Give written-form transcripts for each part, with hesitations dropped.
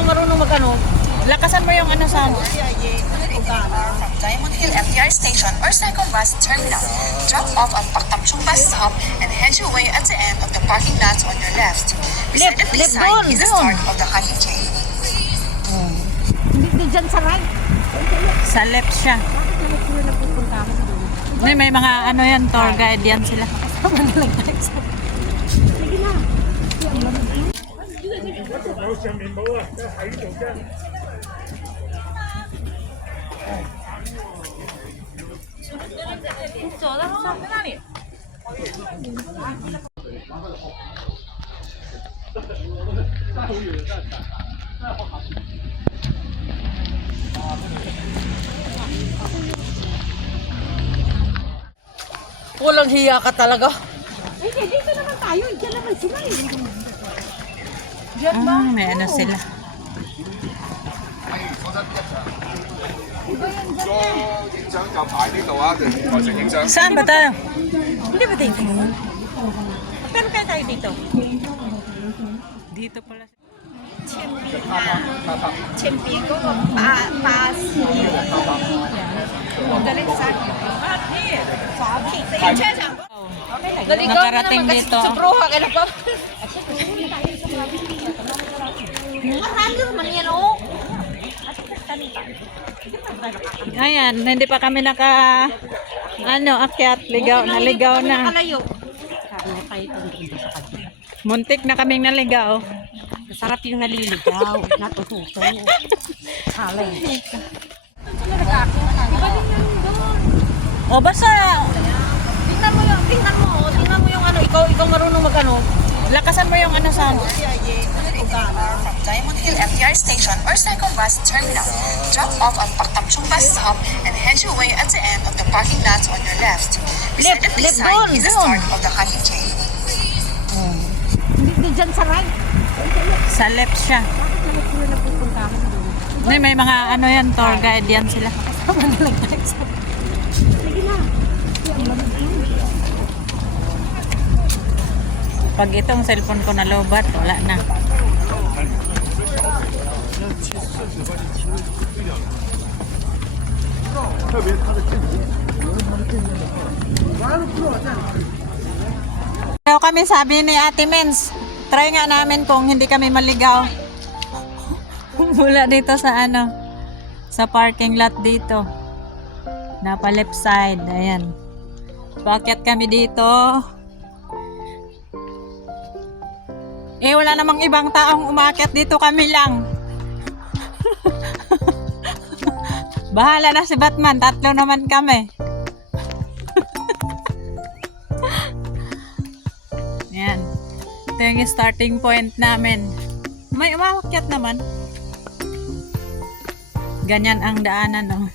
ikaw marunong mag-ano, lakasan mo yung ano sa... From Diamond Hill MTR Station or Second Bus Terminal. Drop off at Paktamchong Bus Stop and head your way at the end of the parking lots on your left. Beside the Left sign doon, is the doon. start of the hiking chain. Hindi dyan sa right. Sa left siya. Bakit naman sila nagpupunta mo doon? May mga ano yan, tour guide yan sila. Tama na lang tayo sa... Sige na. Walang hiya ka talaga. Hindi, dito naman tayo. Diyan naman sila eh. May ano sila. Saan ba tayo? Hindi ba tayo tingin? Pero kaya tayo dito. Dito pala. Champion ko. Galing sa akin. Sabi. Nakarating dito. Bruha ka na pa. Marami naman yan oh. Ayan, hindi pa kami akyat, naligaw na. Kalayo. Muntik na kaming naligaw. Masarap yung naliligaw. Natututo. Halay. O basta, Tingnan mo yung ano, ikaw marunong mag-ano. lakasan mo yung ano sa... From Diamond Hill MTR Station or Second Bus Terminal. Drop off at Paktamchong Bus Stop and head your way at the end of the parking lots on your left. Beside the Left sign doon, is the doon. start of the hiking chain. Hindi dyan sa right. Sa left siya. Bakit naman sila nagpupunta mo doon? May mga ano yan, tour guide yan sila. Tama na lang tayo sa... Sige na. Pag itong cellphone ko nalobat, wala na. Pero kami sabi ni Ate Mens, try nga namin kung hindi kami maligaw. Mula dito sa sa parking lot dito. Napa left side, ayan. Paakyat kami dito. Wala namang ibang taong umakyat dito, kami lang. Bahala na si Batman, tatlo naman kami. Ayan. Ito yung starting point namin. May umakyat naman. Ganyan ang daanan, oh.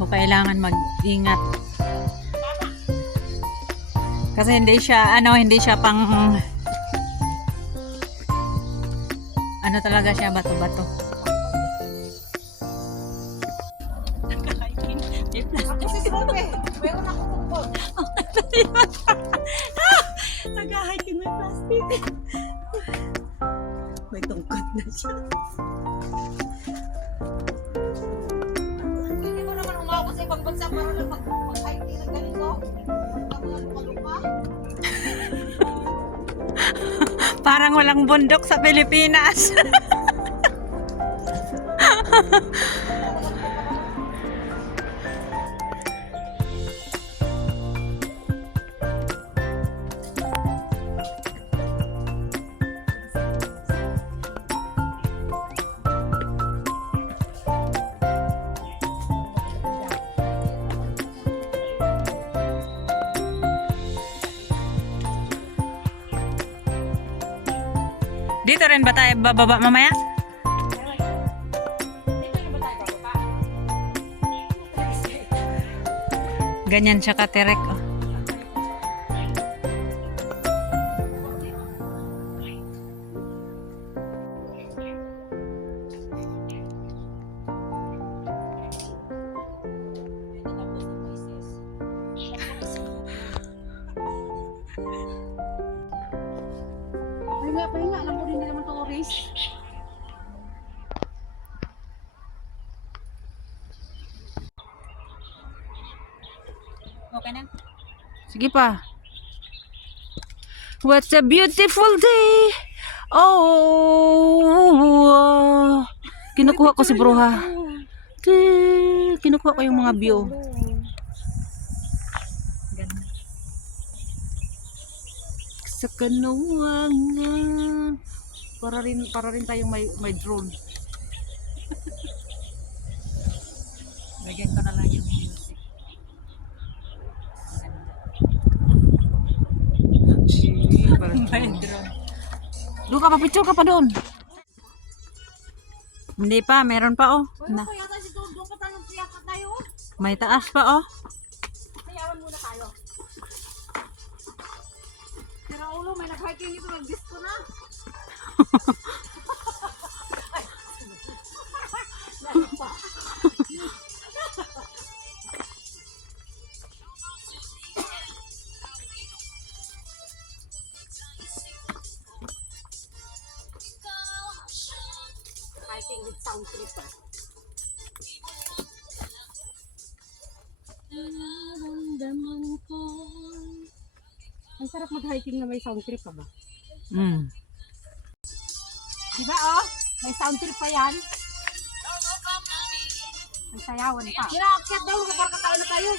So, kailangan mag-ingat. Kasi hindi siya pang talaga siya, bato-bato. Nag-hiking may plastic. May tungkod na siya. Hindi mo naman umabot sa ibang bansa para lang mag-hiking ng ganito. Parang walang bundok sa Pilipinas. Dito rin ba tayo bababa mamaya? Ganyan siya katirek, oh. Pahinga, alam ko din nila Okay na. Sige pa. What a beautiful day. Oh. Kinukuha ko si Bruha. Kinukuha ko yung mga view. Ganda. Sa kanuwangan. Para rin tayong may drone. Lagyan ko na lang yung music. May drone. Doon ka pa, picture ka pa doon. Hindi pa, meron pa oh. Na. May taas pa oh. Sayawan muna tayo. Pero ulo, may nag-hiking dito, nag-disco na. Hiking with sound trip. Ang sarap mag-hiking na may sound trip pa ba? Diba oh? May sound trip pa yan. May sayawan pa. Kinaakyat daw, kapag kakain na tayo.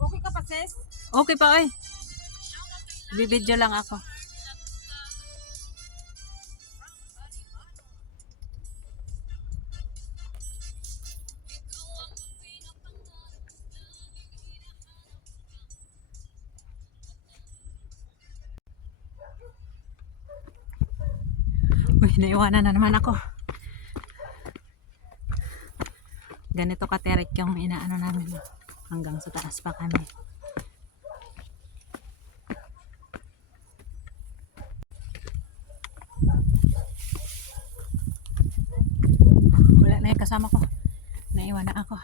Okay ka pa, sis? Okay pa eh. Bibidyo lang ako. Uy, naiwanan na naman ako. Ganito katerik yung inaano namin. Hanggang sa taas pa kami. Wala na yung kasama ko. Naiwan na ako.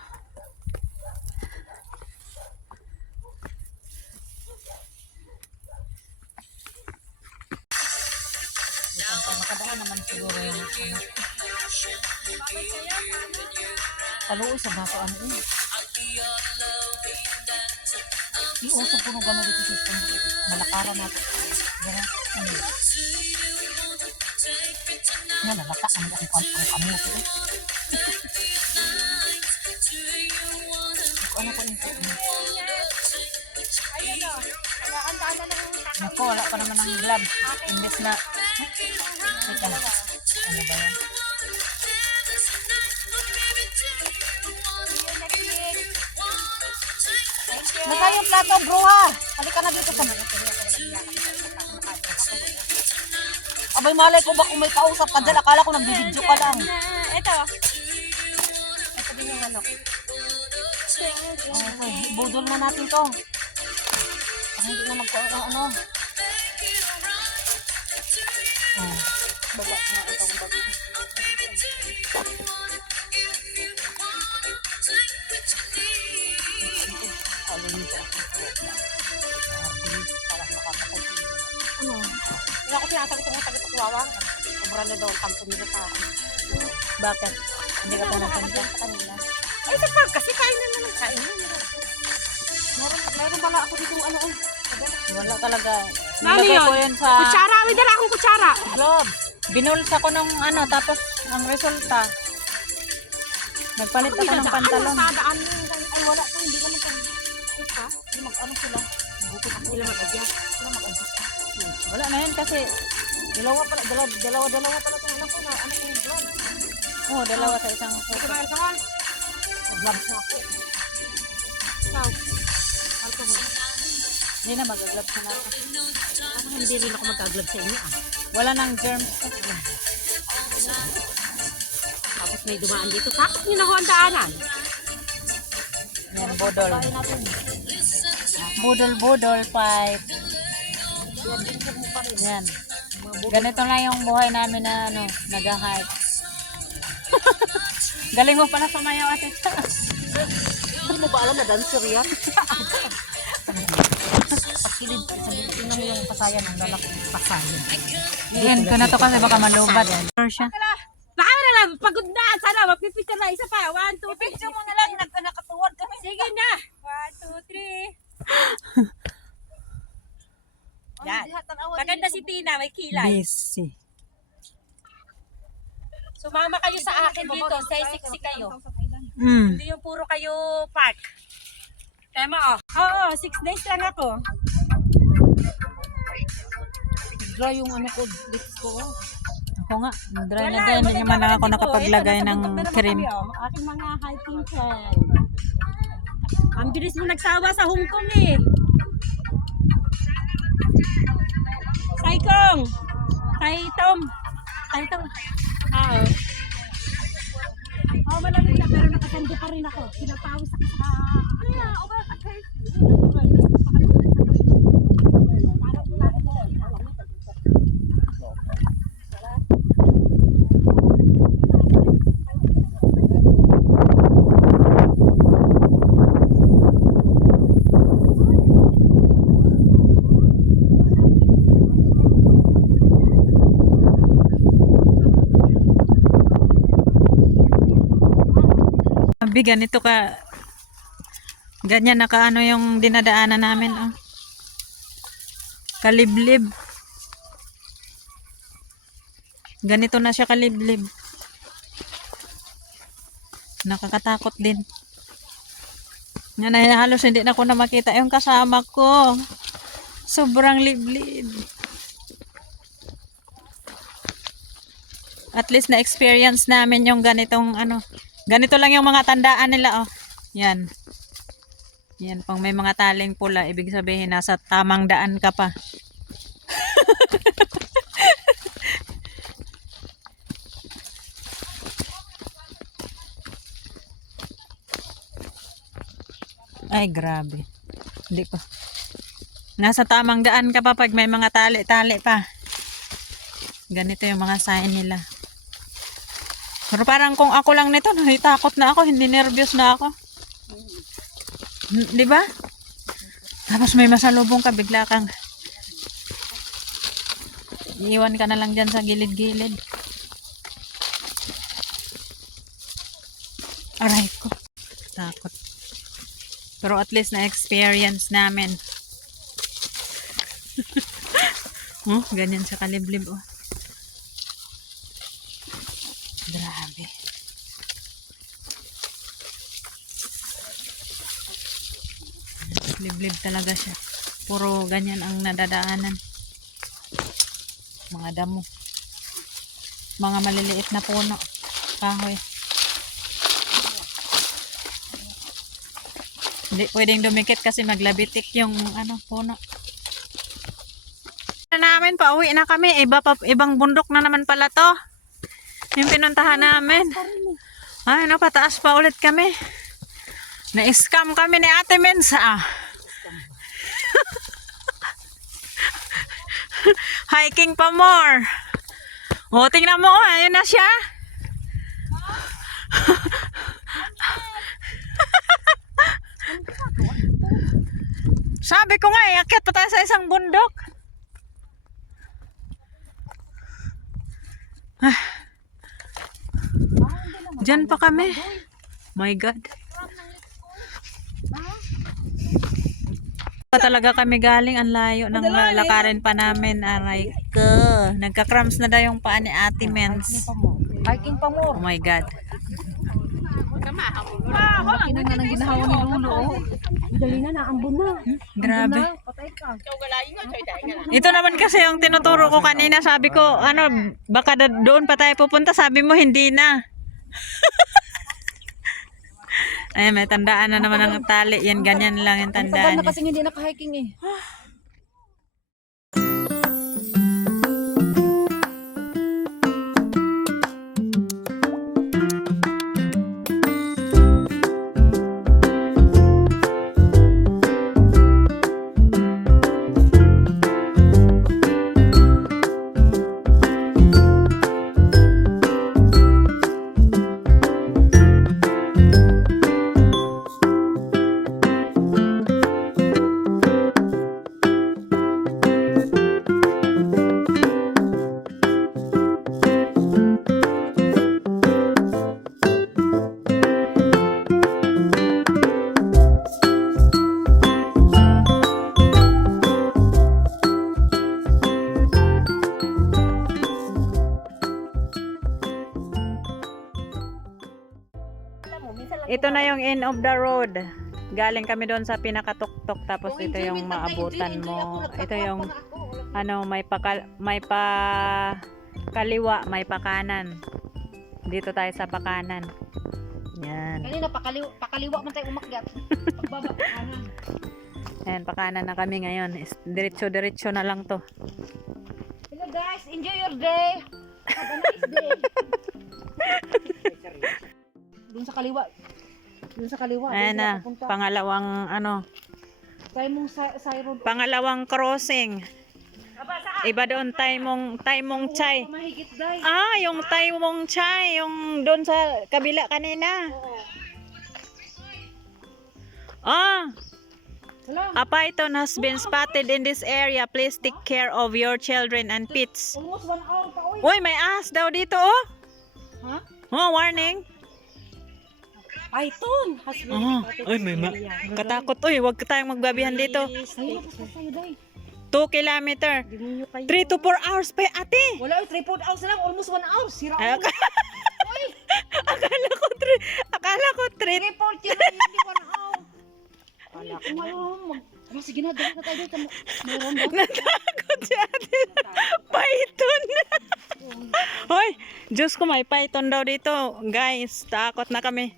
Makadaan naman siguro yung ano. Paluoy sa baso ano eh. Yung uso puno gano'n dito system. Malakaran natin. Gano'n. Nalalata ang kamuto eh. Ano ko yung puno? Naku, wala pa naman ng glove. Imbes na. Teka na. Ano ba yan? Nasa yung plato, bro ha. Halika na dito sa abay, malay ko ba kung may kausap ka dyan? Akala ko nagbibidyo ka lang. Ito. Ito din yung manok. Okay, budol na natin to. Hindi na ano. Baba na itong bago. Parang makakapagpili. Ano? Hindi ako sinasabi ito ng taga-tuwawang. Sobra na daw ang kampo nila sa akin. Bakit? Hindi ka pa napunta? Sa kanila. Ay, sa park kasi kain na naman. Kain na naman. Meron pala ako dito ano. Wala talaga. Ano Nilagay ko yun? yun sa Kutsara. May dala akong kutsara. globe. Binulsa ko nung ano, tapos ang resulta. Nagpalit ako ng pantalon. Daan mo. Ay, wala pa. Hindi naman pa. Ika, hindi mag-ano sila. Buti pa sila mag-adjust. Sila mag-adjust. Wala na yun kasi Dalawa pala itong alam ko na ano ko yung vlog. dalawa sa isang Ito ba alcohol? Nag-vlog na ako. Ikaw? Alcohol. Hindi na mag-gloves na ako. Parang hindi rin ako mag-vlog sa inyo ah. Wala nang germs. Tapos may dumaan dito. Sakot niyo na ho ang daanan. Yan, budol. Budol pipe. Yan. Ganito lang yung buhay namin na ano, nag-hike. Galing mo pala sumayaw ate. Hindi mo ba alam na dancer yan? kilid. Sa gilid. Tingnan mo yung pasayan ng lalaki. Pasayan. Yan, ko na to kasi baka malubat. Sure siya. Baka na lang, pagod na. Sana, mapipicture na isa pa. 1, 2, 3. Picture mo na lang, nakatuwad kami. Sige na. 1, 2, 3. Yan. Maganda si Tina, may kilay. Busy. Sumama kayo sa akin dito, say 60 kayo. Mm. Hindi yung puro kayo park. Tema oh. Oo, 6 days lang ako. Dry yung ano ko, lips ko. Ako nga, dry na dry. Hindi naman lang ako nakapaglagay ng cream. Aking mga hiking friend. Ang bilis mo nagsawa sa Hong Kong eh. Saikong! Saitom! Saitom! Oo. Oo, malamig na pero nakasandi pa rin ako. Pinapawis ako sa... Ganito ka ganyan nakaano yung dinadaanan namin oh. Kaliblib. Ganito na siya kaliblib. Nakakatakot din. Yan ay halos hindi na ako na makita yung kasama ko. Sobrang liblib. At least na experience namin yung ganitong ano. Ganito lang yung mga tandaan nila, oh. Yan. Yan, pang may mga taling pula, ibig sabihin nasa tamang daan ka pa. Ay, grabe. Hindi ko. Nasa tamang daan ka pa pag may mga tali-tali pa. Ganito yung mga sign nila. Pero parang kung ako lang nito, naitakot na ako, hindi nervyos na ako. Di ba? Tapos may masalubong ka, bigla kang iiwan ka na lang dyan sa gilid-gilid. Aray ko. Takot. Pero at least na-experience namin. Oh, ganyan sa kaliblib, oh. Grabe. Liblib talaga siya. Puro ganyan ang nadadaanan. Mga damo. Mga maliliit na puno. Kahoy. Hindi pwedeng dumikit kasi maglabitik yung ano puno. Namin pauwi na kami. Ibang bundok na naman pala to. Yung pinuntahan namin. Ay, no, pataas pa ulit kami. Na-scam kami ni Ate Mensa. Hiking pa more. O, tingnan mo, ayun na siya. Sabi ko nga, iakyat pa tayo sa isang bundok. Diyan pa kami. My God. Pa talaga kami galing. Ang layo ng lakarin pa namin. Aray ko. Nagka-cramps na daw yung paa ni Ate Mens. Hiking pa mo. Oh my God. Laki na nga ng ginahawa ni Lulo. Dali na, naambon na. Grabe. Patay ka. Ito naman kasi yung tinuturo ko kanina. Sabi ko, ano, baka doon pa tayo pupunta. Sabi mo, hindi na. Ay, may tandaan na naman ang tali. Yan, ganyan lang yung tandaan. Tagal na kasi hindi naka-hiking eh. Minsan lang Ito na yung end of the road. Galing kami doon sa pinakatuktok, tapos ito yung maabutan mo. Ito yung ano, may kaliwa, may pakanan. Dito tayo sa pakanan. Yan. kanina pakaliwa man tayo umakyat. Pagbaba pa kanan. Ayan, pakanan na kami ngayon. Diretso-diretso na lang to. Hello guys, enjoy your day. Have a nice day. Doon sa kaliwa. Doon sa kaliwa. Ayan na, pangalawang ano, Tayo mong side road. pangalawang crossing. Aba, saan? Iba doon, Taimong Chai. Mahigit day. Ah, yung Taimong Chai, yung doon sa kabila kanina. Oo. Ah, Hello. a python has been spotted in this area. Please take care of your children and pets. Almost 1 hour pa, uy. Uy, may ahas daw dito, oh. Ha? Oh, warning. Python. Oh, ay, katakot. Uy, wag tayong magbabihan dito. Sayo na sa sayo, day. 2 kilometer. Diminyo kayo. 3 to 4 hours pa, ate. Wala, 3-4 hours lang. Almost 1 hour. Sira Ay, ulo. akala ko 3. Report yun. Hindi 1 hour. Kala ko ngayon. Sige na, dali na tayo dito. Meron ba? Natakot si ate. Python. Hoy, Diyos ko, may python daw dito. Guys, takot na kami.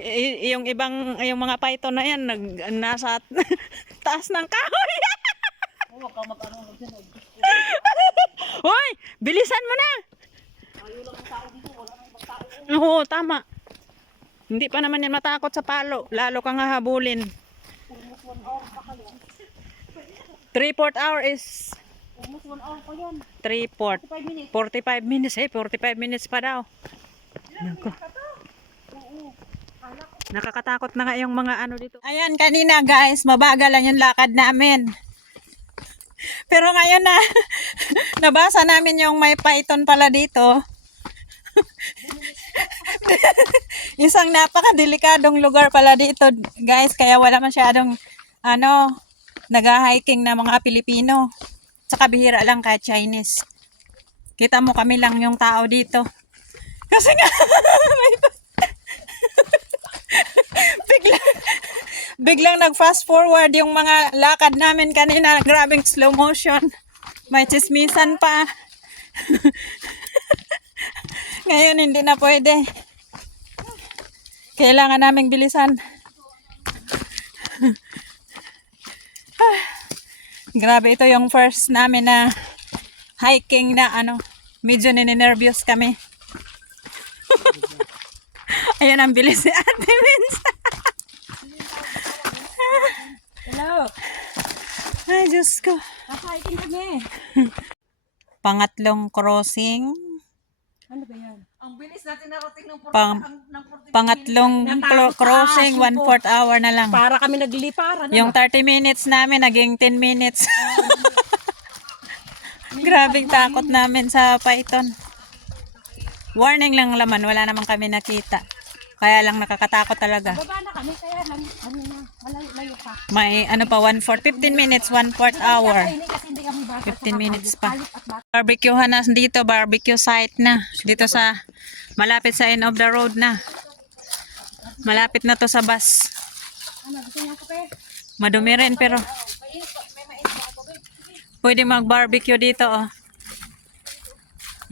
Yung mga python na yan, nasa taas ng kahoy. Huwag ka mag-ano dyan. Hoy, bilisan mo na. Ayaw lang ang tao dito. Wala nang magtao. Oo, tama. Hindi pa naman yan matakot sa palo. Lalo kang hahabulin. Almost 1 hour pa kayo. 3/4 hour is Almost 1 hour pa yan. 3/4. 5 minutes. 45 minutes pa daw. Nako. Nakakatakot na nga yung mga ano dito. Ayan, kanina guys, mabagal lang yung lakad namin. Pero ngayon na, nabasa namin yung may python pala dito. Isang napakadelikadong lugar pala dito, guys. Kaya wala masyadong, nag-hiking na mga Pilipino. Tsaka bihira lang kahit Chinese. Kita mo kami lang yung tao dito. Kasi nga, biglang nag-fast forward yung mga lakad namin kanina. Grabing slow motion. May chismisan pa. Ngayon hindi na pwede. Kailangan naming bilisan. Grabe, ito yung first namin na hiking na medyo ninenervyos kami. Ayun, ang bilis si Ate Mins. Hello. Ay, Diyos ko. Naka-hiking kami. Pangatlong crossing. Ano ba yan? Ang bilis natin narating ng Pangatlong crossing, 1/4 hour na lang. Para kami nagliparan. Yung 30 minutes namin, naging 10 minutes. Grabing takot namin sa python. Warning lang laman, wala naman kami nakita. Kaya lang nakakatakot talaga. Baba na kami, kaya lang, malayo pa. May 15 minutes, 1/4 hour. Kainin kasi hindi kami bata. 15 minutes pa. Halit at bata. Barbecuehan na dito, barbecue site na. Dito sa, malapit sa end of the road na. Malapit na to sa bus. Ano, gusto niya kape? Madumi rin pero May mainit ako kape. pwede mag-barbecue dito, oh.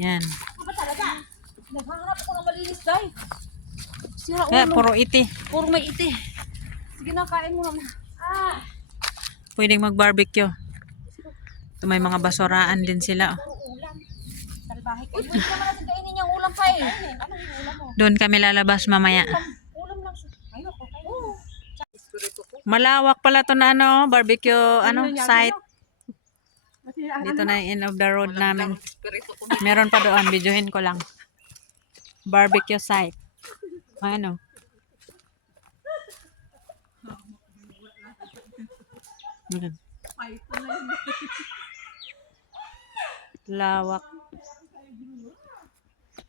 Yan. Ano ba talaga? Naghahanap ako ng malinis, day. Sira Kaya ulo. puro iti. Puro may iti. Sige na, kain mo naman. Pwedeng mag-barbecue. Ito may mga basuraan din sila, oh. Puro ulam. Talbahe kayo. Uy, pwede naman natin kainin yung ulam pa eh. Anong yung ulam mo? Doon kami lalabas mamaya. Ulam lang siya. Ayoko, kayo. Malawak pala to na barbecue site. Dito na yung end of the road namin. Meron pa doon, videohin ko lang. Barbecue site. Ano? Lawak.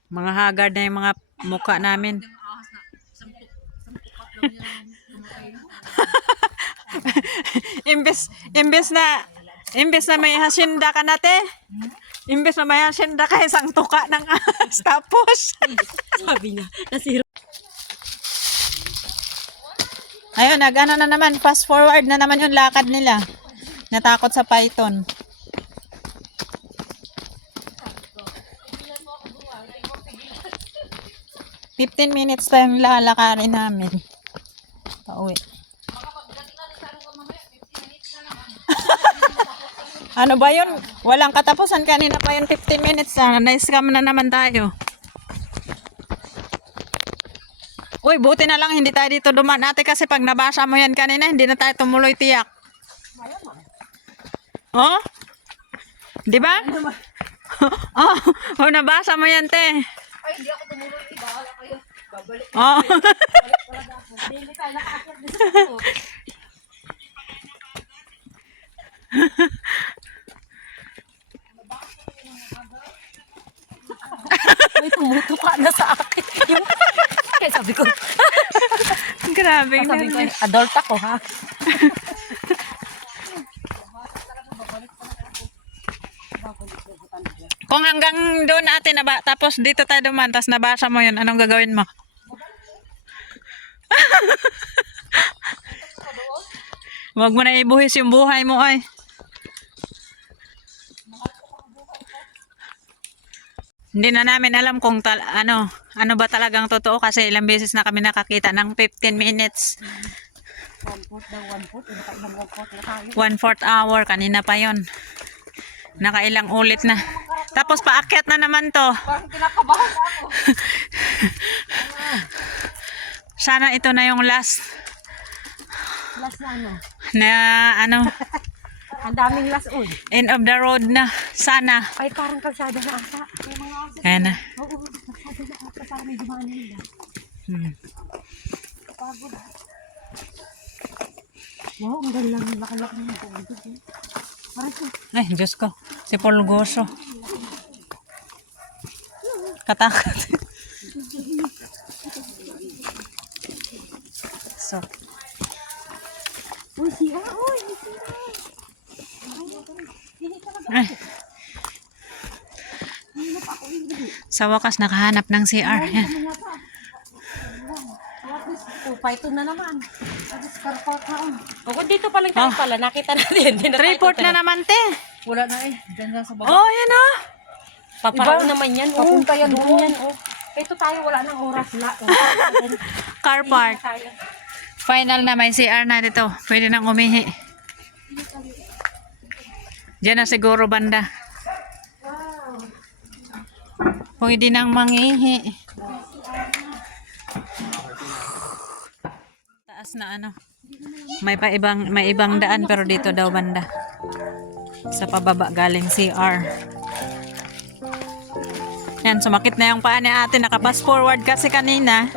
Mga haggard na yung mga mukha namin. imbes na may hasyenda ka nate. Imbes na may hasyenda ka isang tuka ng ahas. Tapos Sabi niya, nasira. Ayun, nag-ano na naman, fast forward na naman yung lakad nila. Natakot sa python. "15 minutes tayong lalakarin namin. Pauwi. Ano ba yun? Walang katapusan, kanina pa yung 15 minutes. Na-scam na naman tayo. Uy, buti na lang hindi tayo dito duman, ate, kasi pag nabasa mo yan kanina, hindi na tayo tumuloy tiyak. Oh? Di ba? Oh, nabasa mo yan, te. Ay, hindi ako tumuloy. Bahala kayo. Babalik. Oh. Hindi tayo nakakakit din sa puso. May tumutuka na sa akin. Yung, kaya sabi ko, Grabe. sabi ko, adult ako ha. Kung hanggang doon ate tapos dito tayo duman, tapos nabasa mo yun, anong gagawin mo? Huwag mo na ibuhis yung buhay mo, ay. Hindi na namin alam kung ano ba talagang totoo kasi ilang beses na kami nakakita ng 15 minutes. 1/4 hour, kanina pa yon. Nakailang ulit na. Tapos paakyat na naman to. Parang kinakabahan ako. Sana ito na yung last Last na ano? na Ang daming last on. end of the road na. Sana. Ay, parang kalsada na ata. Ayan na. Oo, kalsada na ata. Parang may dumaan nila. Hmm. Pagod. Wow, ang galang laki-laki ng pagod. Parang ito. Ay, Diyos ko. Si Pulgoso. Katakot. So, Uy, siya. Uy, siya. ay. Sa wakas, nakahanap ng CR. Yan. Python na naman. Dito pa lang tayo pala. Nakita natin. 3/4 na naman, te. Wala na eh. Diyan sa baba. Oh, yan oh. Paparang naman yan. Papunta yan doon yan. Ito tayo wala nang oras. Car park. Final na, may CR na dito. Pwede nang umihi. Diyan na siguro banda. Pwede nang mangihi. Taas na ano. May ibang daan pero dito daw banda. Sa pababa galing CR. Yan, sumakit na yung paa ni ate. Nakapass forward kasi kanina.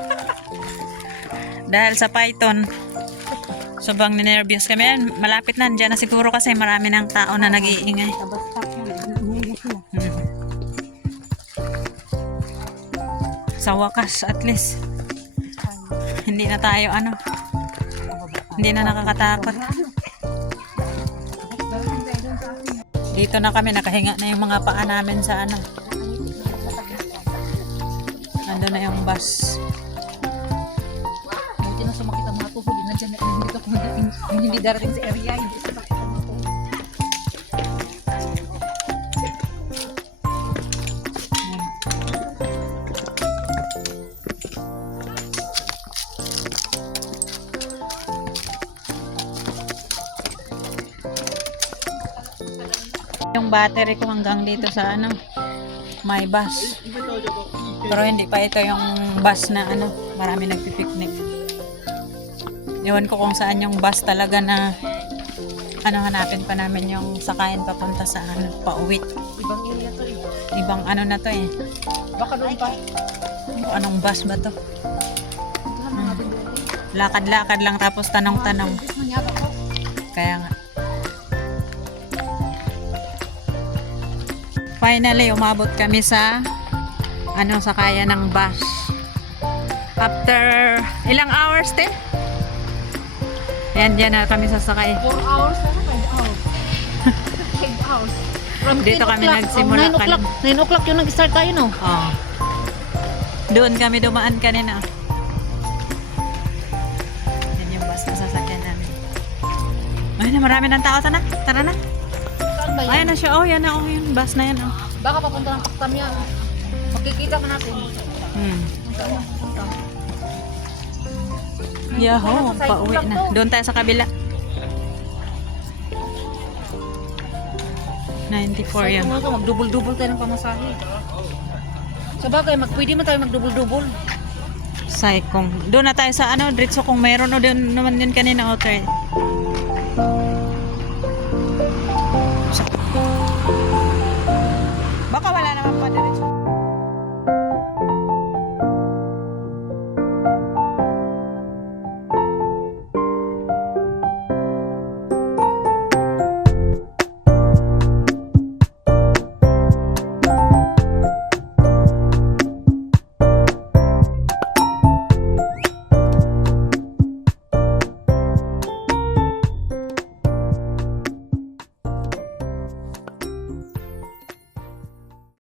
Dahil sa python. Sobrang ninervyos kami. Yan, malapit na. Diyan na siguro kasi marami ng tao na nag-iingay. Sa wakas, at least. Hindi na tayo hindi na nakakatakot. Dito na kami, nakahinga na yung mga paa namin sa Nandun na yung bus. Hindi na sumakit ang mga tuhod. Nandiyan na hindi darating sa area. Hindi sumakit ang mga tuhod. Yung battery ko hanggang dito sa may bus. Pero hindi pa ito yung bus na marami nagpipiknik. Iwan ko kung saan yung bus talaga na hanapin pa namin yung sakayan papunta sa pauwi. Ibang area to eh. Ibang na to eh. Baka doon pa. Anong bus ba to? Lakad-lakad lang tapos tanong-tanong. Kaya nga. Finally, umabot kami sa sakayan ng bus. After ilang hours, te? Ayan, dyan na kami sasakay. 4 hours na 5 hours. 5 hours. From Dito 10 kami o'clock, nagsimula 9 o'clock yung nag-start tayo, no? Oh. Doon kami dumaan kanina. Yan yung bus na Ay, na marami ng tao. Tara na. Tara na. Saan ba yan? Ayan na siya. Oh, yan na. Oh, yung bus na yan. Oh. Baka papunta ng Paktam yan. Magkikita ka natin. Saan ang papunta? Yaho, pauwi na. Doon tayo sa kabila. 94 yan. Kung mag-double-double tayo ng pamasahe. Sa bagay, pwede mo tayo mag-double-double. Saikong. Doon na tayo sa ano, Dritso kung meron o doon naman yun kanina, Otter.